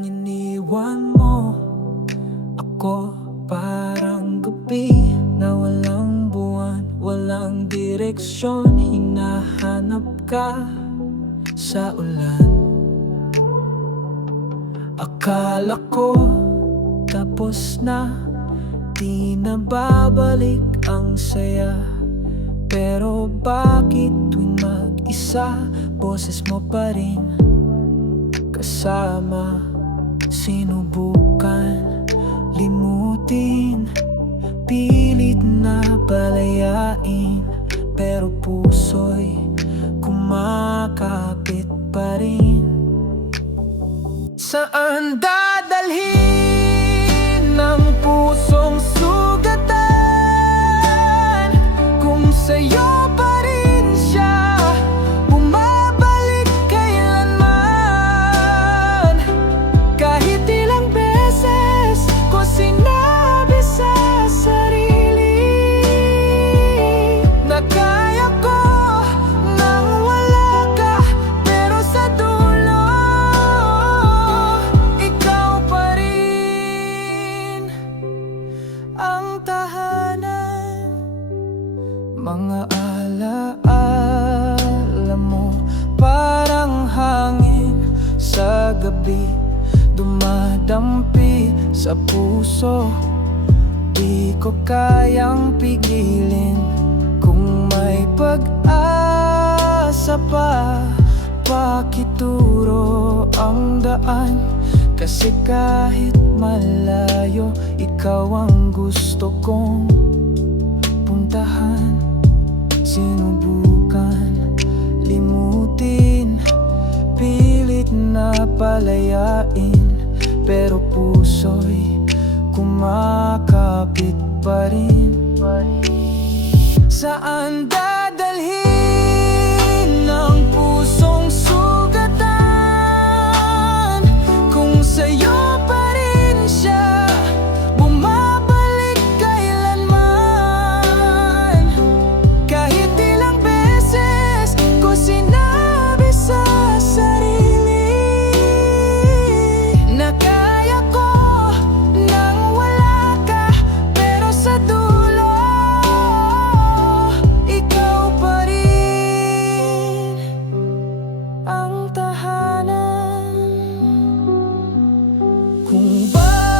nang iniwan mo ako, parang gabi na walang buwan, walang direksyon. Hinahanap ka sa ulan. Akala ko tapos na, di na babalik ang saya. Pero bakit tuwing mag-isa, boses mo pa rin kasama? Sinubukan limutin, pilit na palayain, pero puso'y kumakapit pa rin. Saan dadalhin ng pusong sugatan kung sa'yo pa rin siya bumabalik kailanman? Kahit ilang beses ko sinabi sa sarili na kaya ko nang wala ka, pero sa dulo ikaw pa rin ang tahanan. Mga alaala mo parang hangin sa gabi, dumadampi sa puso. Di ko kayang pigilin. Kung may pag-asa pa, pakituro ang daan. Kasi kahit malayo, ikaw ang gusto kong puntahan. Sinubukan limutin, pilit na palayain, pero puso'y kumakapit pa rin. Saan dadalhin ng pusong sugatan kung sa'yo pa rin siya bumabalik kailanman? Kahit ilang beses ko sinabi sa sarili na kaya ko nang wala ka, pero sa dulo ikaw pa rin ang tahanan. Kung ba